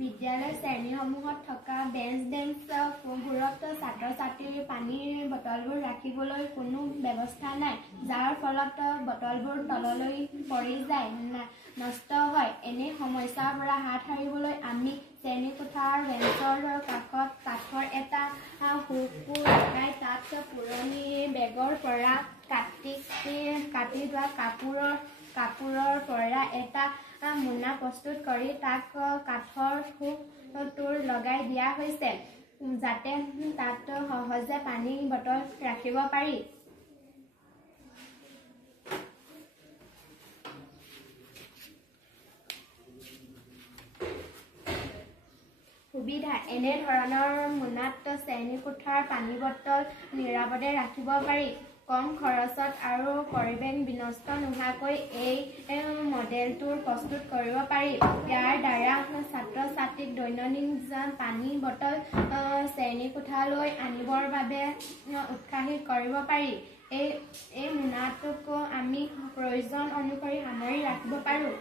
বিদ্যালয় শ্ৰেণীসমূহত থকা বেঞ্চবোৰত ছাত্ৰ-ছাত্ৰীৰ পানীৰ বটলবোৰ ৰাখিবলৈ কোনো ব্যৱস্থা নাই, যাৰ ফলত বটলবোৰ তললৈ পৰি যায়, নষ্ট হয়। এনে সমস্যাৰ পৰা হাত সাৰিবলৈ আমি শ্ৰেণীকোঠাৰ বেঞ্চৰ কাষত কাঠৰ এটা হুক লগাই তাত পুৰণি বেগৰ পৰা কাটি লোৱা কাপোৰৰ পৰা এটা মোনা প্ৰস্তুত কৰি তাক কাঠৰ হুকটোৰ লগাই দিয়া হৈছে, যাতে তাত সহজে পানীৰ বটল ৰাখিব পাৰি। সুবিধা: এনে ধৰণৰ মোনাত শ্ৰেণীকোঠাৰ পানী বটল নিৰাপদে ৰাখিব পাৰি। কম খৰচত আৰু পৰিৱেশ বিনষ্ট নোহোৱাকৈ এই মডেলটো প্ৰস্তুত কৰিব পাৰি। ইয়াৰ দ্বাৰা ছাত্ৰ-ছাত্ৰীক দৈনন্দিন পানী বটল শ্ৰেণীকোঠালৈ আনিবৰ বাবে উৎসাহিত কৰিব পাৰি। এই মোনাটোক আমি প্ৰয়োজন অনুসৰি সামৰি ৰাখিব পাৰোঁ।